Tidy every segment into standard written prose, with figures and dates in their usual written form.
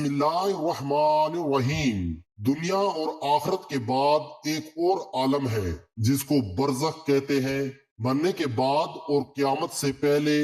بسم اللہ الرحمن الرحیم۔ دنیا اور آخرت کے بعد ایک اور عالم ہے جس کو برزخ کہتے ہیں۔ مرنے کے بعد اور قیامت سے پہلے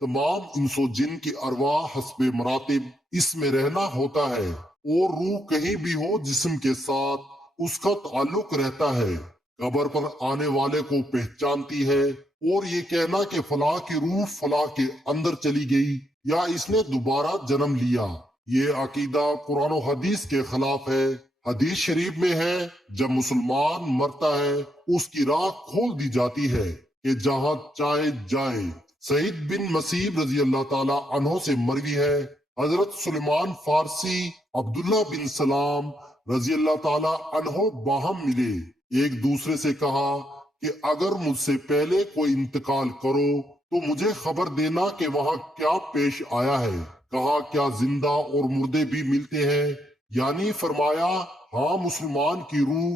تمام انس و جن کی ارواح حسب مراتب اس میں رہنا ہوتا ہے، اور روح کہیں بھی ہو جسم کے ساتھ اس کا تعلق رہتا ہے۔ قبر پر آنے والے کو پہچانتی ہے، اور یہ کہنا کہ فلاں کی روح فلاں کے اندر چلی گئی یا اس نے دوبارہ جنم لیا، یہ عقیدہ قرآن و حدیث کے خلاف ہے۔ حدیث شریف میں ہے جب مسلمان مرتا ہے اس کی راہ کھول دی جاتی ہے کہ جہاں چاہے جائے۔ سعید بن مسیب رضی اللہ تعالی عنہ سے مروی ہے، حضرت سلیمان فارسی عبداللہ بن سلام رضی اللہ تعالی عنہ باہم ملے، ایک دوسرے سے کہا کہ اگر مجھ سے پہلے کوئی انتقال کرو تو مجھے خبر دینا کہ وہاں کیا پیش آیا ہے۔ کہا کیا زندہ اور مردے بھی ملتے ہیں؟ یعنی فرمایا ہاں، مسلمان کی روح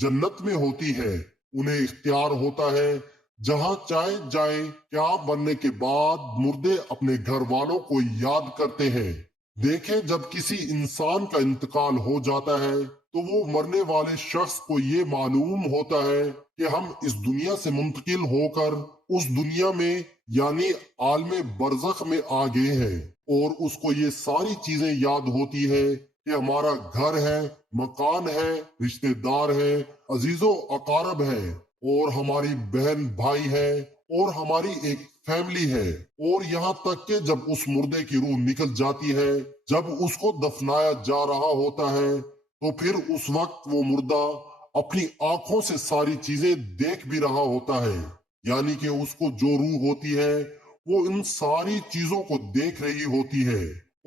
جنت میں ہوتی ہے، انہیں اختیار ہوتا ہے جہاں چاہے جائے۔ کیا مرنے کے بعد مردے اپنے گھر والوں کو یاد کرتے ہیں؟ دیکھیں، جب کسی انسان کا انتقال ہو جاتا ہے تو وہ مرنے والے شخص کو یہ معلوم ہوتا ہے کہ ہم اس دنیا سے منتقل ہو کر اس دنیا میں یعنی عالم برزخ میں آ گئے ہیں، اور اس کو یہ ساری چیزیں یاد ہوتی ہے کہ ہمارا گھر ہے، مکان ہے، رشتہ دار ہے، عزیز و اقارب ہے، اور ہماری بہن بھائی ہے، اور ہماری ایک فیملی ہے۔ اور یہاں تک کہ جب اس مردے کی روح نکل جاتی ہے، جب اس کو دفنایا جا رہا ہوتا ہے، تو پھر اس وقت وہ مردہ اپنی آنکھوں سے ساری چیزیں دیکھ بھی رہا ہوتا ہے، یعنی کہ اس کو جو روح ہوتی ہے وہ ان ساری چیزوں کو دیکھ رہی ہوتی ہے،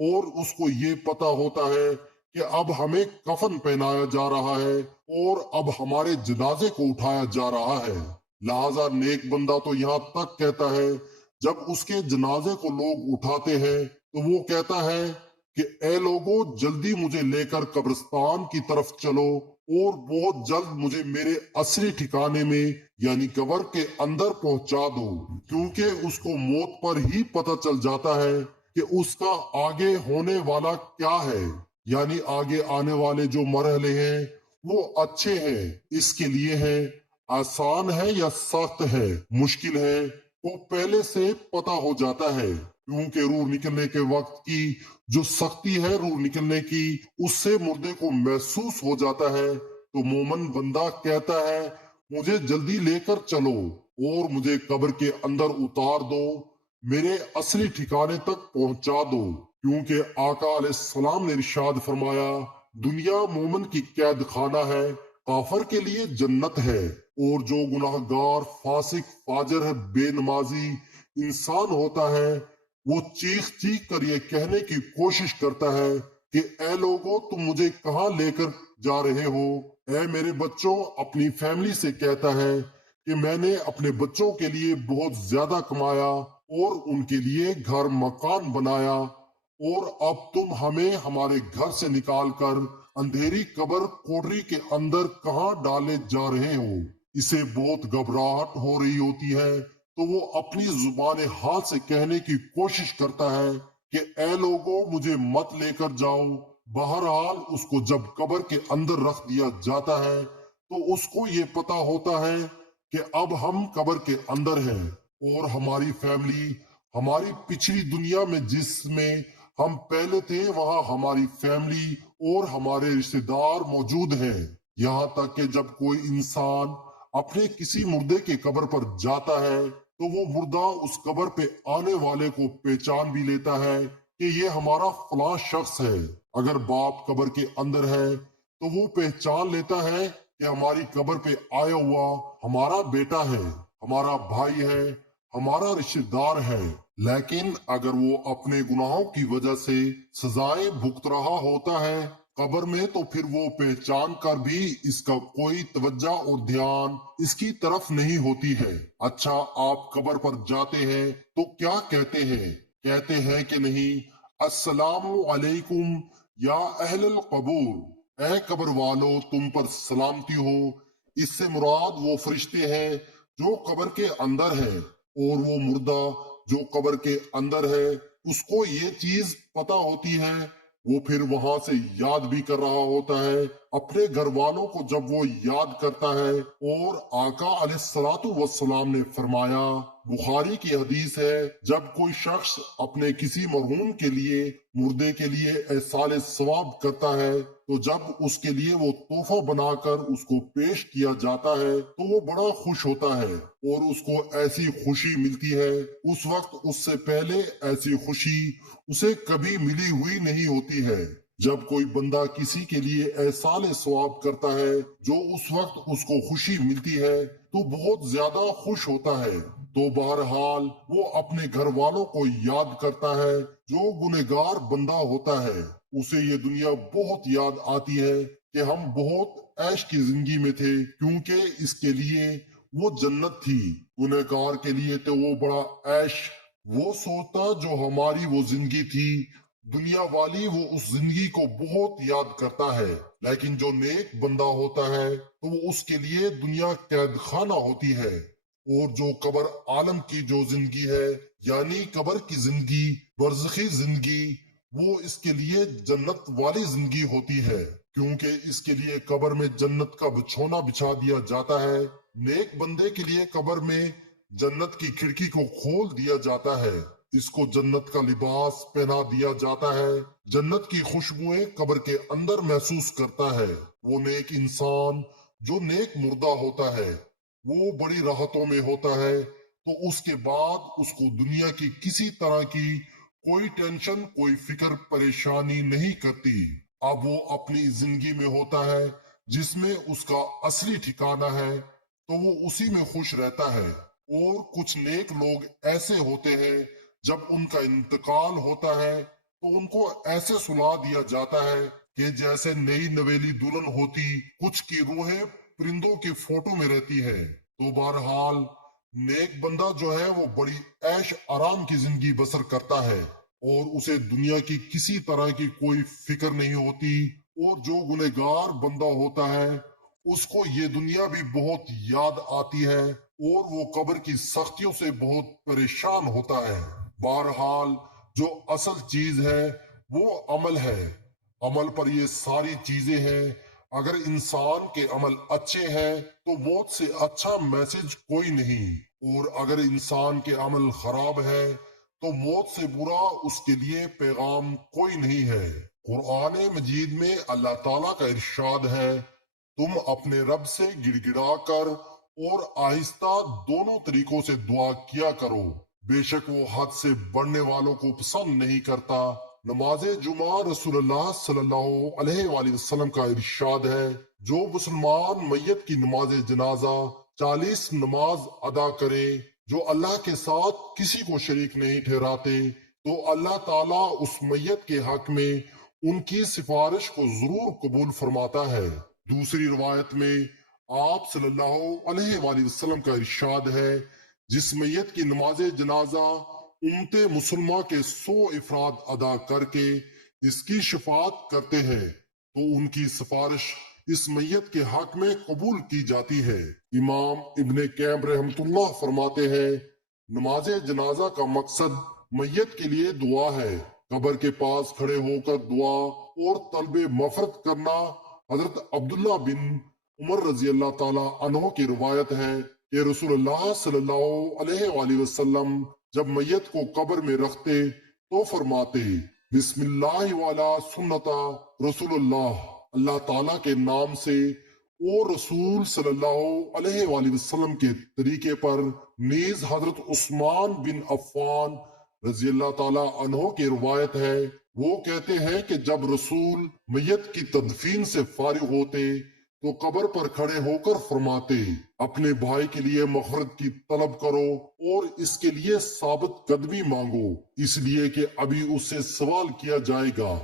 اور اس کو یہ پتا ہوتا ہے کہ اب ہمیں کفن پہنایا جا رہا ہے اور اب ہمارے جنازے کو اٹھایا جا رہا ہے۔ لہذا نیک بندہ تو یہاں تک کہتا ہے جب اس کے جنازے کو لوگ اٹھاتے ہیں تو وہ کہتا ہے کہ اے لوگو، جلدی مجھے لے کر قبرستان کی طرف چلو اور بہت جلد مجھے میرے اصلی ٹھکانے میں یعنی قبر کے اندر پہنچا دو، کیونکہ اس کو موت پر ہی پتہ چل جاتا ہے کہ اس کا آگے ہونے والا کیا ہے، یعنی آگے آنے والے جو مرحلے ہیں وہ اچھے ہیں، اس کے لیے ہے، آسان ہے یا سخت ہے، مشکل ہے، وہ پہلے سے پتہ ہو جاتا ہے۔ کیونکہ روح نکلنے کے وقت کی جو سختی ہے روح نکلنے کی، اس سے مردے کو محسوس ہو جاتا ہے، تو مومن بندہ کہتا ہے مجھے جلدی لے کر چلو اور مجھے قبر کے اندر اتار دو، میرے اصلی ٹھکانے تک پہنچا دو، کیونکہ آقا علیہ السلام نے ارشاد فرمایا دنیا مومن کی قید خانہ ہے، کافر کے لیے جنت ہے، اور جو گناہ گار فاسق فاجر ہے، بے نمازی انسان ہوتا ہے، وہ چیخ چیخ کر یہ کہنے کی کوشش کرتا ہے کہ اے لوگو، تم مجھے کہاں لے کر جا رہے ہو؟ اے میرے بچوں، اپنی فیملی سے کہتا ہے کہ میں نے اپنے بچوں کے لیے بہت زیادہ کمایا اور ان کے لیے گھر مکان بنایا، اور اب تم ہمیں ہمارے گھر سے نکال کر اندھیری قبر کوٹری کے اندر کہاں ڈالے جا رہے ہو؟ اسے بہت گھبراہٹ ہو رہی ہوتی ہے، تو وہ اپنی زبان حال سے کہنے کی کوشش کرتا ہے کہ اے لوگو، مجھے مت لے کر جاؤ۔ بہرحال اس کو جب قبر کے اندر رکھ دیا جاتا ہے تو اس کو یہ پتا ہوتا ہے کہ اب ہم قبر کے اندر ہیں، اور ہماری فیملی ہماری پچھلی دنیا میں جس میں ہم پہلے تھے وہاں ہماری فیملی اور ہمارے رشتہ دار موجود ہیں، یہاں تک کہ جب کوئی انسان اپنے کسی مردے کے قبر پر جاتا ہے تو وہ مردہ اس قبر پہ آنے والے کو پہچان بھی لیتا ہے کہ یہ ہمارا فلاں شخص ہے۔ اگر باپ قبر کے اندر ہے تو وہ پہچان لیتا ہے کہ ہماری قبر پہ آیا ہوا ہمارا بیٹا ہے، ہمارا بھائی ہے، ہمارا رشتہ دار ہے۔ لیکن اگر وہ اپنے گناہوں کی وجہ سے سزائیں بھگت رہا ہوتا ہے قبر میں، تو پھر وہ پہچان کر بھی اس کا کوئی توجہ اور دھیان اس کی طرف نہیں ہوتی ہے۔ اچھا، آپ قبر پر جاتے ہیں تو کیا کہتے ہیں؟ کہتے ہیں کہ نہیں، السلام علیکم یا اہل القبور، اے قبر والو تم پر سلامتی ہو۔ اس سے مراد وہ فرشتے ہیں جو قبر کے اندر ہیں، اور وہ مردہ جو قبر کے اندر ہے اس کو یہ چیز پتا ہوتی ہے، وہ پھر وہاں سے یاد بھی کر رہا ہوتا ہے اپنے گھر والوں کو جب وہ یاد کرتا ہے۔ اور آقا علیہ الصلوۃ والسلام نے فرمایا، بخاری کی حدیث ہے، جب کوئی شخص اپنے کسی مرحوم کے لیے، مردے کے لیے احسان ثواب کرتا ہے تو جب اس کے لیے وہ تحفہ بنا کر اس کو پیش کیا جاتا ہے تو وہ بڑا خوش ہوتا ہے اور اس کو ایسی خوشی ملتی ہے اس وقت اس سے پہلے ایسی خوشی اسے کبھی ملی ہوئی نہیں ہوتی ہے۔ جب کوئی بندہ کسی کے لیے احسان ثواب کرتا ہے جو اس وقت اس کو خوشی ملتی ہے تو بہت زیادہ خوش ہوتا ہے۔ تو بہرحال وہ اپنے گھر والوں کو یاد کرتا ہے۔ جو گنہگار بندہ ہوتا ہے اسے یہ دنیا بہت یاد آتی ہے کہ ہم بہت عیش کی زندگی میں تھے، کیونکہ اس کے لیے وہ جنت تھی۔ گنہگار کے لیے تو وہ بڑا عیش، وہ سوچتا جو ہماری وہ زندگی تھی دنیا والی، وہ اس زندگی کو بہت یاد کرتا ہے۔ لیکن جو نیک بندہ ہوتا ہے تو وہ اس کے لیے دنیا قید خانہ ہوتی ہے، اور جو قبر عالم کی جو زندگی ہے یعنی قبر کی زندگی، برزخی زندگی، وہ اس کے لیے جنت والی زندگی ہوتی ہے، کیونکہ اس کے لیے قبر میں جنت کا بچھونا بچھا دیا جاتا ہے۔ نیک بندے کے لیے قبر میں جنت کی کھڑکی کو کھول دیا جاتا ہے، اس کو جنت کا لباس پہنا دیا جاتا ہے، جنت کی خوشبوئیں قبر کے اندر محسوس کرتا ہے۔ وہ نیک انسان جو نیک مردہ ہوتا ہے وہ بڑی راحتوں میں ہوتا ہے، تو اس کے بعد اس کو دنیا کی کسی طرح کی کوئی ٹینشن، کوئی فکر پریشانی نہیں کرتی۔ اب وہ اپنی زندگی میں ہوتا ہے جس میں اس کا اصلی ٹھکانہ ہے، تو وہ اسی میں خوش رہتا ہے۔ اور کچھ نیک لوگ ایسے ہوتے ہیں جب ان کا انتقال ہوتا ہے تو ان کو ایسے سلا دیا جاتا ہے کہ جیسے نئی نویلی دلہن ہوتی، کچھ کی روحیں پرندوں کے فوٹو میں رہتی ہے۔ تو بہرحال نیک بندہ جو ہے وہ بڑی عیش آرام کی زندگی بسر کرتا ہے اور اسے دنیا کی کسی طرح کی کوئی فکر نہیں ہوتی۔ اور جو گنہگار بندہ ہوتا ہے اس کو یہ دنیا بھی بہت یاد آتی ہے اور وہ قبر کی سختیوں سے بہت پریشان ہوتا ہے۔ بہرحال جو اصل چیز ہے وہ عمل ہے، عمل پر یہ ساری چیزیں ہیں۔ اگر انسان کے عمل اچھے ہیں تو موت سے اچھا میسج کوئی نہیں، اور اگر انسان کے عمل خراب ہے تو موت سے برا اس کے لیے پیغام کوئی نہیں ہے۔ قرآن مجید میں اللہ تعالیٰ کا ارشاد ہے، تم اپنے رب سے گڑ گڑا کر اور آہستہ دونوں طریقوں سے دعا کیا کرو، بے شک وہ حد سے بڑھنے والوں کو پسند نہیں کرتا۔ نماز جمعہ رسول اللہ صلی اللہ علیہ وآلہ وسلم کا ارشاد ہے، جو مسلمان میت کی نماز جنازہ 40 نماز ادا کرے جو اللہ کے ساتھ کسی کو شریک نہیں ٹھہراتے، تو اللہ تعالیٰ اس میت کے حق میں ان کی سفارش کو ضرور قبول فرماتا ہے۔ دوسری روایت میں آپ صلی اللہ علیہ وآلہ وسلم کا ارشاد ہے، جس میت کی نماز جنازہ امت مسلمہ کے 100 افراد ادا کر کے اس کی شفاعت کرتے ہیں تو ان کی سفارش اس میت کے حق میں قبول کی جاتی ہے۔ امام ابن قیم رحمۃ اللہ فرماتے ہیں، نماز جنازہ کا مقصد میت کے لیے دعا ہے، قبر کے پاس کھڑے ہو کر دعا اور طلب مغفرت کرنا۔ حضرت عبداللہ بن عمر رضی اللہ تعالیٰ عنہ کی روایت ہے کہ رسول اللہ صلی اللہ علیہ وآلہ وسلم جب میت کو قبر میں رکھتے تو فرماتے، بسم اللہ والا سنتا رسول اللہ، اللہ تعالیٰ کے نام سے اور رسول صلی اللہ علیہ وآلہ وسلم کے طریقے پر۔ نیز حضرت عثمان بن عفان رضی اللہ تعالیٰ عنہ کی روایت ہے، وہ کہتے ہیں کہ جب رسول میت کی تدفین سے فارغ ہوتے تو قبر پر کھڑے ہو کر فرماتے، اپنے بھائی کے لیے مغفرت کی طلب کرو اور اس کے لیے ثابت قدمی مانگو، اس لیے کہ ابھی اس سے سوال کیا جائے گا۔